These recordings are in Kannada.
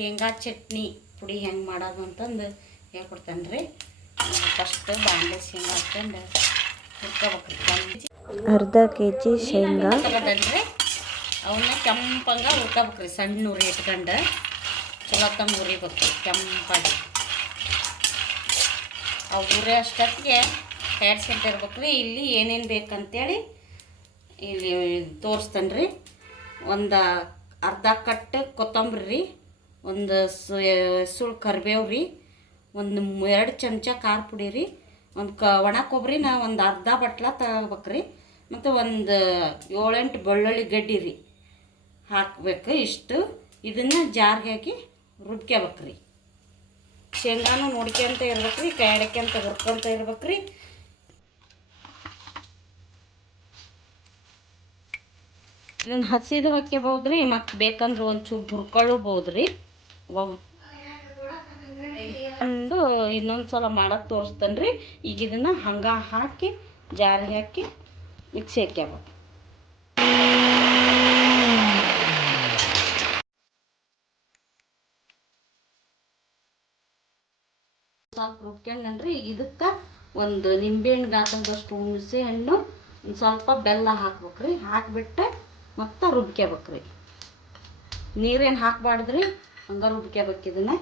ಶೇಂಗಾ ಚಟ್ನಿ ಪುಡಿ ಹೆಂಗೆ ಮಾಡೋದು ಅಂತಂದು ಹೇಳ್ಕೊಡ್ತೇನೆ ರೀ. ಫಸ್ಟ್ ಬಾಣಲೆ ಶೇಂಗಾ ಹಾಕ್ಕೊಂಡು ಹುರ್ಕೋಬೇಕ್ರಿ. ಅರ್ಧ ಕೆಜಿ ಶೇಂಗಾ ತಗೊಂಡ್ರಿ ಅವನ್ನ ಕೆಂಪಂಗೆ ಹುರ್ಕೋಬೇಕ್ರಿ. ಸಣ್ಣ ಉರಿ ಇಟ್ಕೊಂಡು ಚಲೋ ತಂಗ ಉರಿಬೇಕು ಕೆಂಪಾಗಿ. ಆ ಉರಿ ಅಷ್ಟೊತ್ತಿಗೆ ಇರ್ಬೇಕ್ರಿ. ಇಲ್ಲಿ ಏನೇನು ಬೇಕಂತೇಳಿ ಇಲ್ಲಿ ತೋರಿಸ್ತೇನೆ ರೀ. ಒಂದು ಅರ್ಧ ಕಟ್ಟು ಕೊತ್ತಂಬರಿ ರೀ, ಒಂದು ಸುಳ್ಳು ಕರಿಬೇವು ರೀ, ಒಂದು 2 ಚಮಚ ಖಾರ ಪುಡಿ ರೀ, ಒಂದು ಒಣ ಕೊಬ್ಬರಿನ ಒಂದು ಅರ್ಧ ಬಟ್ಲ ತಗೋಬೇಕ್ರಿ, ಮತ್ತು ಒಂದು 7-8 ಬೆಳ್ಳುಳ್ಳಿ ಗಡ್ಡಿ ರೀ ಹಾಕಬೇಕು. ಇಷ್ಟು ಇದನ್ನು ಜಾರ್ಗೆ ಹಾಕಿ ರುಬ್ಕೋಬೇಕ್ರಿ. ಶೇಂಗಾನು ನೋಡ್ಕೊಂತ ಇರ್ಬೇಕ್ರಿ, ಕೈಯಾಡಕ್ಯಂತ ಹುರ್ಕೊಂತ ಇರ್ಬೇಕ್ರಿ. ಇದನ್ನು ಹಸಿದು ಹಾಕ್ಯಬಹುದು ರೀ, ಮತ್ತು ಬೇಕಂದ್ರೆ ಒಂಚೂರು ಹುರ್ಕೊಳ್ಳಬಹುದು ರೀ. ಒಂದು ಇನ್ನೊಂದು ಸಲ ಮಾಡೋದು ತೋರಿಸ್ತೇನೆ ರೀ. ಈಗ ಇದನ್ನು ಹಂಗೆ ಹಾಕಿ ಜಾರಿಗೆ ಹಾಕಿ ಮಿಕ್ಸಿ ಹಾಕ್ಯಬೇಕು. ಸ್ವಲ್ಪ ರುಬ್ಕೊಂಡ್ರಿ. ಇದಕ್ಕೆ ಒಂದು ನಿಂಬೆಹಣ್ಣು ಗಾತ್ರದಷ್ಟು ಹುಣಸೆ ಹಣ್ಣು, ಒಂದು ಸ್ವಲ್ಪ ಬೆಲ್ಲ ಹಾಕ್ಬೇಕ್ರಿ. ಹಾಕಿಬಿಟ್ಟು ಮತ್ತು ರುಬ್ಕೋಬೇಕ್ರಿ. ನೀರೇನು ಹಾಕಬಾರ್ದ್ರಿ, ಹಂಗೆ ರುಬ್ಕೋಬೇಕು ಇದನ್ನು.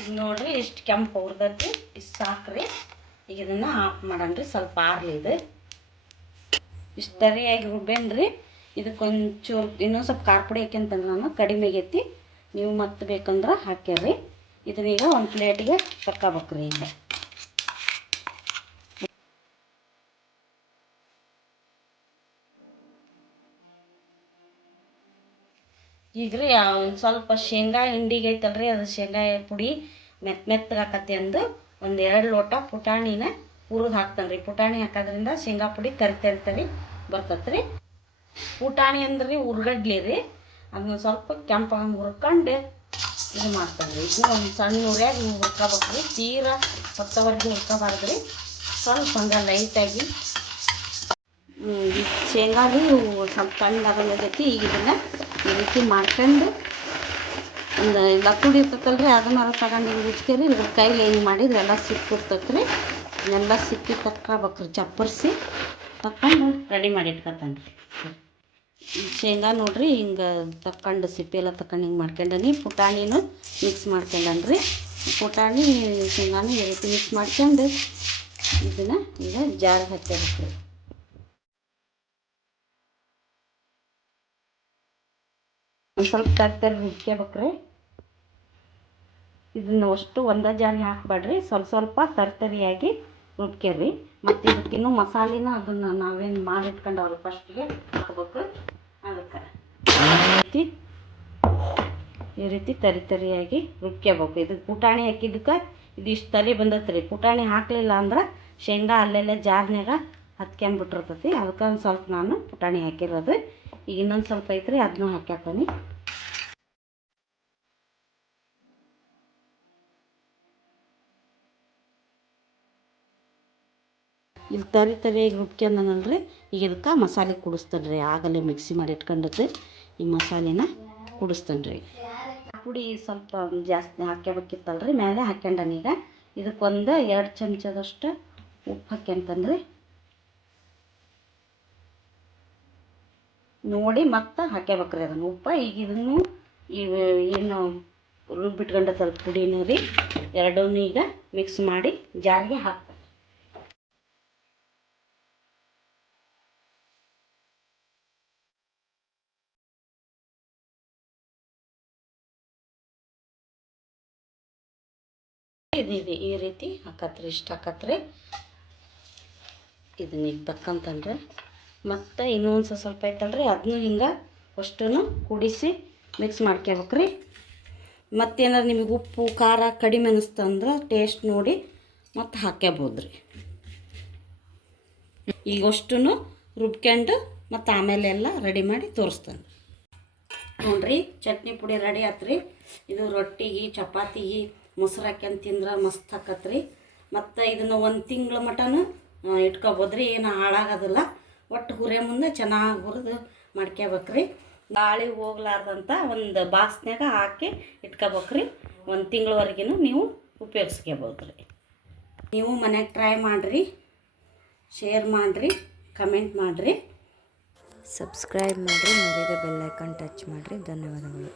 ಈಗ ನೋಡ್ರಿ ಇಷ್ಟು ಕೆಂಪು ಹುರ್ದೈತಿ, ಇಷ್ಟು ಸಾಕ್ರಿ. ಈಗ ಇದನ್ನು ಆಫ್ ಮಾಡೋಣ್ರಿ, ಸ್ವಲ್ಪ ಆರ್ಲಿ. ಇದು ಇಷ್ಟು ತರಿಯಾಗಿ ರುಬ್ಬೇನ್ರಿ. ಇದಕ್ಕೊಂಚೂರು ಇನ್ನೊಂದು ಸ್ವಲ್ಪ ಖಾರ ಪುಡಿ ಹಾಕ್ಯಂತಂದ್ರೆ ನಾನು ಕಡಿಮೆ ಆಗೈತಿ, ನೀವು ಮತ್ತೆ ಬೇಕಂದ್ರೆ ಹಾಕ್ಯಾರಿ. ಇದನ್ನೀಗ ಒಂದು ಪ್ಲೇಟಿಗೆ ತಕ್ಕೋಬೇಕ್ರಿ. ಈಗ ರೀ ಒಂದು ಸ್ವಲ್ಪ ಶೇಂಗಾ ಹಿಂಡಿಗೆ ಐತಲ್ರಿ, ಅದು ಶೇಂಗಾ ಪುಡಿ ಮೆತ್ತಗೆ ಹಾಕತ್ತೆ ಅಂದು 1-2 ಲೋಟ ಪುಟಾಣಿನ ಹುರಿದು ಹಾಕ್ತಾನೆ ರೀ. ಪುಟಾಣಿ ಹಾಕೋದ್ರಿಂದ ಶೇಂಗಾ ಪುಡಿ ತರಿ ಬರ್ತೈತೆ ರೀ. ಪುಟಾಣಿ ಅಂದ್ರೆ ರೀ ಉರ್ಗಡ್ಲಿ ರೀ, ಅದನ್ನ ಸ್ವಲ್ಪ ಕೆಂಪಾಗಿ ಹುರ್ಕೊಂಡು ಇದು ಮಾಡ್ತಾನೆ ರೀ. ಇದನ್ನ ಒಂದು ಸಣ್ಣ ಉರಿಯಾಗಿ ಹುರ್ಕೋಬೇಕು ರೀ, ತೀರಾ ಹೊತ್ತವರೆಗೂ ಹುರ್ಕೋಬಾರ್ದು ರೀ. ಸ್ವಲ್ಪ ಹಂಗೆ ಲೈಟಾಗಿ ಶೇಂಗಾದು ಸ್ವಲ್ಪ ತಣ್ಣಗಾಗೈತಿ. ಈಗ ಇದನ್ನು ಈ ರೀತಿ ಮಾಡ್ಕೊಂಡು ಒಂದು ಲಕ್ಕುಡಿ ಇರ್ತೈತಲ್ರಿ, ಅದನ್ನ ತಗೊಂಡು ಹಿಂಗೆ ಇಟ್ಕೇರಿ. ಇದ್ರ ಕೈಲಿ ಏನು ಮಾಡಿದ್ರೆ ಎಲ್ಲ ಸಿಕ್ಕಿರ್ತೈತೆ ರೀ. ಎಲ್ಲ ಸಿಕ್ಕಿ ತಕ್ಕೋಬೇಕ್ರಿ, ಚಪ್ಪರಿಸಿ ತಕ್ಕೊಂಡು ರೆಡಿ ಮಾಡಿ ಇಟ್ಕೊತಾನೆ ರೀ. ಶೇಂಗಾ ನೋಡ್ರಿ ಹಿಂಗೆ ತಕ್ಕೊಂಡು ಸಿಪ್ಪೆ ಎಲ್ಲ ತಕೊಂಡು ಹಿಂಗೆ ಮಾಡ್ಕೊಂಡನಿ. ಪುಟಾಣಿನೂ ಮಿಕ್ಸ್ ಮಾಡ್ಕೊಂಡನ್ರಿ. ಪುಟಾಣಿ ಶೇಂಗಾನು ಈ ರೀತಿ ಮಿಕ್ಸ್ ಮಾಡ್ಕೊಂಡು ಇದನ್ನು ಈಗ ಜಾರಿಗೆ ಹಾಕ್ಕೋಬೇಕ್ರಿ. ಒಂದು ಸ್ವಲ್ಪ ತರಿ ರುಬ್ಕೋಬೇಕ್ರಿ. ಇದನ್ನು ಅಷ್ಟು ಒಂದೇ ಜಾರಿಗೆ ಹಾಕಬೇಡ್ರಿ, ಸ್ವಲ್ಪ ತರಿಯಾಗಿ ರುಬ್ಕೇರಿ. ಮತ್ತು ಇದಕ್ಕಿನ್ನೂ ಮಸಾಲೆನ ಅದನ್ನು ನಾವೇನು ಮಾಡಿಟ್ಕೊಂಡವ್ರು ಫಸ್ಟಿಗೆ ಹಾಕ್ಬೇಕು. ಅದಕ್ಕೆ ಈ ರೀತಿ ತರಿಯಾಗಿ ರುಬ್ಕೋಬೇಕು. ಇದಕ್ಕೆ ಪುಟಾಣಿ ಹಾಕಿದ್ದಕ್ಕೆ ಇದಿಷ್ಟು ತರಿ ಬಂದೈತೆ ರೀ. ಪುಟಾಣಿ ಹಾಕಲಿಲ್ಲ ಅಂದ್ರೆ ಶೇಂಗಾ ಅಲ್ಲೆಲ್ಲ ಜಾರ್ನಾಗ ಹತ್ಕೊಂಡ್ಬಿಟ್ಟಿರ್ತೈತಿ. ಅದಕ್ಕೆ ಒಂದು ಸ್ವಲ್ಪ ನಾನು ಪುಟಾಣಿ ಹಾಕಿರೋದು. ಈಗ ಇನ್ನೊಂದು ಸ್ವಲ್ಪ ಐತ್ರಿ, ಅದನ್ನೂ ಹಾಕ್ಯಾತೀನಿ. ಇಲ್ಲಿ ತರಿಯಾಗಿ ರುಬ್ಕೊಂಡನಲ್ರಿ. ಈಗ ಇದಕ್ಕೆ ಮಸಾಲೆ ಕುಡಿಸ್ತಾನೆ ರೀ. ಆಗಲೇ ಮಿಕ್ಸಿ ಮಾಡಿ ಇಟ್ಕೊಂಡದ್ದು ಈ ಮಸಾಲೆನ ಕುಡಿಸ್ತಾನೆ ರೀ. ಪುಡಿ ಸ್ವಲ್ಪ ಜಾಸ್ತಿ ಹಾಕ್ಕೋಬೇಕಿತ್ತಲ್ರಿ, ಮೇಲೆ ಹಾಕ್ಕೊಂಡನೀಗ. ಇದಕ್ಕೊಂದು 2 ಚಮಚದಷ್ಟು ಉಪ್ಪು ಹಾಕ್ಯಂತಂದ್ರಿ. ನೋಡಿ ಮತ್ತೆ ಹಾಕ್ಕೋಬೇಕ್ರಿ ಅದನ್ನು ಉಪ್ಪು. ಈಗ ಇದನ್ನು ಏನು ರುಬ್ಬಿಟ್ಕೊಂಡ ಸ್ವಲ್ಪ ಪುಡಿನೂ ರೀ, ಎರಡನ್ನೂ ಈಗ ಮಿಕ್ಸ್ ಮಾಡಿ ಜಾರಿಗೆ ಹಾಕ್ತಾರೆ. ಇದು ಈ ರೀತಿ ಹಾಕತ್ರಿ, ಇಷ್ಟು ಹಾಕತ್ರಿ. ಇದನ್ನ ಈಗ ತಕ್ಕಂತಂದ್ರೆ ಮತ್ತು ಇನ್ನೊಂದು ಸ್ವಲ್ಪ ಐತಲ್ರಿ, ಅದನ್ನೂ ಹಿಂಗೆ ಅಷ್ಟೂ ಕುಡಿಸಿ ಮಿಕ್ಸ್ ಮಾಡ್ಕೋಬೇಕ್ರಿ. ಮತ್ತೇನಾದ್ರು ನಿಮಗೆ ಉಪ್ಪು ಖಾರ ಕಡಿಮೆ ಅನ್ನಿಸ್ತಂದ್ರೆ ಟೇಸ್ಟ್ ನೋಡಿ ಮತ್ತು ಹಾಕ್ಕೋಬೋದು ರೀ. ಈಗ ಅಷ್ಟೂ ರುಬ್ಕೊಂಡು ಮತ್ತು ಆಮೇಲೆ ಎಲ್ಲ ರೆಡಿ ಮಾಡಿ ತೋರಿಸ್ತಾನೆ ನೋಡ್ರಿ. ಚಟ್ನಿ ಪುಡಿ ರೆಡಿ ಆತ್ರಿ. ಇದು ರೊಟ್ಟಿಗೆ, ಚಪಾತಿಗೆ, ಮೊಸರು ಹಾಕ್ಯಂಡು ತಿಂದ್ರೆ ಮಸ್ತ್ ಆಕತ್ರಿ. ಮತ್ತು ಇದನ್ನು 1 ತಿಂಗಳ ಮಟನೂ ಇಟ್ಕೊಬೋದ್ರಿ, ಏನು ಹಾಳಾಗೋದಿಲ್ಲ. ಒಟ್ಟು ಹುರಿಯೋ ಮುಂದೆ ಚೆನ್ನಾಗಿ ಹುರಿದು ಮಾಡ್ಕೋಬೇಕ್ರಿ. ಗಾಳಿ ಹೋಗ್ಲಾರ್ದಂಥ ಒಂದು ಬಾಕ್ಸ್ನಾಗ ಹಾಕಿ ಇಟ್ಕೋಬೇಕ್ರಿ. 1 ತಿಂಗಳವರೆಗೂ ನೀವು ಉಪಯೋಗಿಸ್ಕೋಬೋದು ರೀ. ನೀವು ಮನ್ಯಾಗ ಟ್ರೈ ಮಾಡಿರಿ, ಶೇರ್ ಮಾಡಿರಿ, ಕಮೆಂಟ್ ಮಾಡಿರಿ. ಸಬ್ಸ್ಕ್ರೈಬ್ ಮಾಡಿರಿ, ಮರೀದೆ ಬೆಲ್ ಐಕಾನ್ ಟಚ್ ಮಾಡಿರಿ. ಧನ್ಯವಾದಗಳು.